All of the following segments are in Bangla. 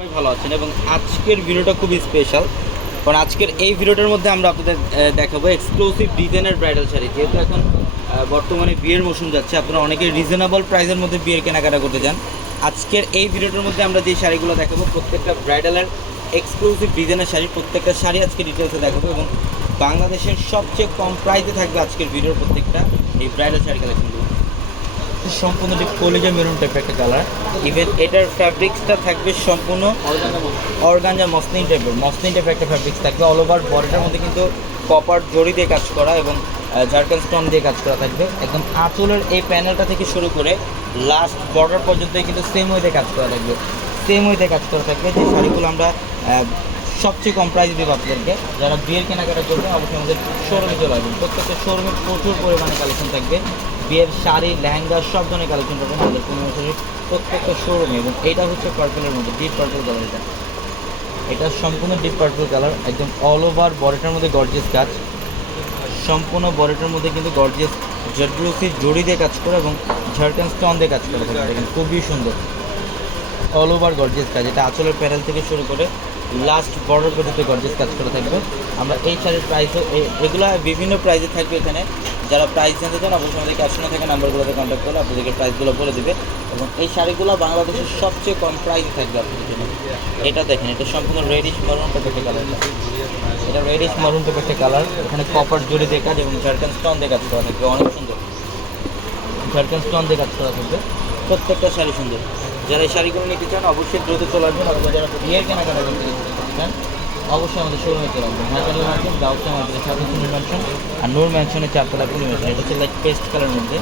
সবাই ভালো আছেন এবং আজকের ভিডিওটা খুবই স্পেশাল কারণ আজকের এই ভিডিওটার মধ্যে আমরা আপনাদের দেখাবো এক্সক্লুসিভ ডিজাইনার ব্রাইডাল শাড়ি। যেহেতু এখন বর্তমানে বিয়ের মৌসুম যাচ্ছে, আপনারা অনেকে রিজনেবল প্রাইসের মধ্যে বিয়ের কেনাকাটা করতে যান আজকের এই ভিডিওটার মধ্যে আমরা যে শাড়িগুলো দেখাবো, প্রত্যেকটা ব্রাইডালের এক্সক্লুসিভ ডিজাইনের শাড়ি, প্রত্যেকটা শাড়ি আজকে ডিটেলসে দেখাবো এবং বাংলাদেশের সবচেয়ে কম প্রাইসে থাকবে আজকের ভিডিওর প্রত্যেকটা এই ব্রাইডাল শাড়ি কালেকশনগুলো সম্পূর্ণ ডিপ কলিজা মেরুন টাইপের একটা কালার ইভেন এটার ফ্যাব্রিক্সটা থাকবে সম্পূর্ণ অর্গানজা মসলিন টাইপের মসলিন টাইপের একটা ফ্যাব্রিক্স থাকবে অল ওভার বডিটার মধ্যে কিন্তু কপার জড়ি দিয়ে কাজ করা এবং ঝাড়খান্ড স্টোন দিয়ে কাজ করা থাকবে। একদম আঁচলের এই প্যানেলটা থেকে শুরু করে লাস্ট বর্ডার পর্যন্ত কিন্তু সেম ওয়েতে কাজ করা থাকবে। সেম ওয়েতে কাজ করা থাকবে যে শাড়িগুলো আমরা সবচেয়ে কম প্রাইস দেবো আপনাদেরকে। যারা বিয়ের কেনাকাটা করবে অবশ্যই আমাদের শোরুমে চলে আসবেন। প্রত্যেকটা শোরুমে প্রচুর পরিমাণে কালেকশন থাকবে। বিয়ের শাড়ি, লেহেঙ্গা সব ধরনের কালেকশন পাবেন আমাদের পনেরো বছরের প্রত্যেকটা শোরুমে এবং এটা হচ্ছে পার্পেলের মধ্যে ডিপ পার্পল কালার এটা। এটা সম্পূর্ণ ডিপ পার্পল কালার একদম অল ওভার বডিটার মধ্যে গর্জিয়াস কাজ। সম্পূর্ণ বডিটার মধ্যে কিন্তু গর্জিয়াস জেডগ্লোসি জড়ি দিয়ে কাজ করা এবং ঝাড়খান্ড স্টোন দিয়ে কাজ করে থাকবে দেখেন খুবই সুন্দর। অল ওভার গর্জিয়াস কাজ, এটা আঁচলের প্যারেল থেকে শুরু করে লাস্ট বর্ডার পর্যন্ত গর্জিয়াস কাজ করে থাকবে। আমরা এই শাড়ির প্রাইসও এগুলো বিভিন্ন প্রাইসে থাকবে এখানে। যারা প্রাইস জানতে চান, অবশ্যই আমাদের ক্যাপশনে থাকা নাম্বারগুলোতে কন্ট্যাক্ট করলে আপনাদেরকে প্রাইসগুলো বলে দেবে। এবং এই শাড়িগুলো বাংলাদেশের সবচেয়ে কম প্রাইসে থাকবে আপনাদের জন্য। এটা দেখেন, এটা সম্পূর্ণ রেডিশ মারুন টাইপের কালার এটা রেডিশ মারুন টাইপের কালার এখানে কপার জড়ি দিয়ে কাজ এবং ঝাড়খান্ড স্টোন করা থাকবে। অনেক সুন্দর। ঝাড়খান্ড স্টোন দিয়ে কাজ থাকবে। প্রত্যেকটা শাড়ি সুন্দর। যারা এই শাড়িগুলো নিতে চান, অবশ্যই দ্রুত চলে আসবেন। অথবা যারা বিয়ের কেনাকাটা করতে অবশ্যই আমাদের শোরুমে চলে আসবেন। হাজারি মার্কেট গাউসা মার্কেটের সাথে ম্যানশন আর নূর ম্যানশনের চারতলা পরিবেশ এটা হচ্ছে লাইট পেস্ট কালার মধ্যে।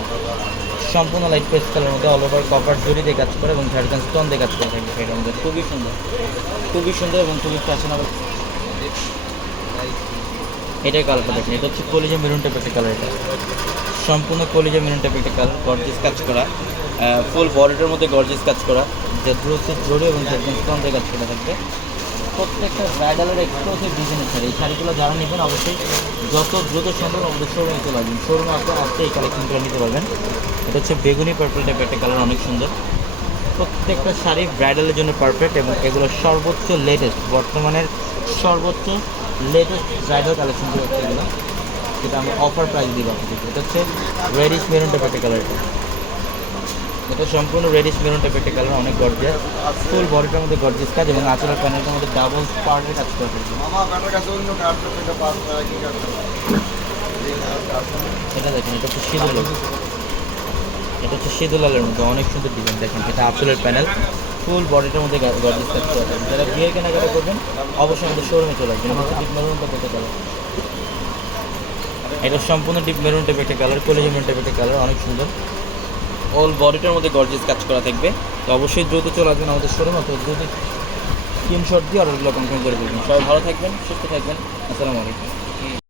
সম্পূর্ণ লাইট পেস্ট কালার মধ্যে অল ওভার কপার জড়ি দিয়ে কাজ করে এবং ঝাড়খান্ড স্টোন দিয়ে কাজ করে থাকবে সেটার মধ্যে খুবই সুন্দর। খুবই সুন্দর এবং খুবই ফ্যাশনেবল এটাই কালারটা দেখেন এটা হচ্ছে কলিজা মেরুন টাইপের একটা কালার এটা। সম্পূর্ণ কলিজা মেরুন টাইপের একটা কালার গর্জিস কাজ করা। ফুল বডিটার মধ্যে গর্জিস কাজ করা। যে দ্রুত জড়ি এবং স্টোন দিয়ে কাজ করা থাকবে। প্রত্যেকটা ব্রাইডালের এক্সক্লুসিভ ডিজাইনের শাড়ি এই শাড়িগুলো যারা নেবেন অবশ্যই যত দ্রুত সম্ভব আমাদের শোরুমে চলে আসবেন শোরুমে আসলে আসতে এই কালেকশনগুলো নিতে পারবেন। এটা হচ্ছে বেগুনি পার্পল টাইপের একটা কালার অনেক সুন্দর। প্রত্যেকটা শাড়ি ব্রাইডালের জন্য পারফেক্ট এবং এগুলো সর্বোচ্চ লেটেস্ট বর্তমানের সর্বোচ্চ লেটেস্ট ব্রাইডাল কালেকশনগুলো হচ্ছে এগুলো। যেটা আমরা অফার প্রাইস দিব আপনাদেরকে। এটা হচ্ছে রেডিশ মেরুন টাইপের একটা কালার এটা সম্পূর্ণ রেডিশ মেরুন টাইপের একটা কালার অনেক গর্জিয়াস ফুল বডিটার মধ্যে গর্জিয়াস কাজ এবং আঁচলের প্যানেলটার মধ্যে ডাবল পার্টের কাজ করে থাকবে এটা দেখেন এটা হচ্ছে সিঁদুর লাল। এটা হচ্ছে সিঁদুর লালের মধ্যে অনেক সুন্দর ডিজাইন দেখেন এটা আঁচলের প্যানেল ফুল বডিটার মধ্যে গর্জিয়াস কাজ করা থাকবে যারা বিয়ের কেনাকাটা করবেন অবশ্যই আমাদের শোরুমে চলে আসবেন। ডিপ মেরুন টাইপের একটা কালার এটা সম্পূর্ণ ডিপ মেরুন টাইপের একটা কালার কলেজি মেরুন টাইপের একটা কালার অনেক সুন্দর। অল বডিটার মধ্যে গর্জেস কাজ করা থাকবে। তো অবশ্যই দ্রুত চলে আসবেন আমাদের শোরুম অথবা দ্রুত স্ক্রিনশট দিয়ে অর্ডারগুলো কনফার্ম করে দেবেন সবাই ভালো থাকবেন, সুস্থ থাকবেন। আসসালামু আলাইকুম।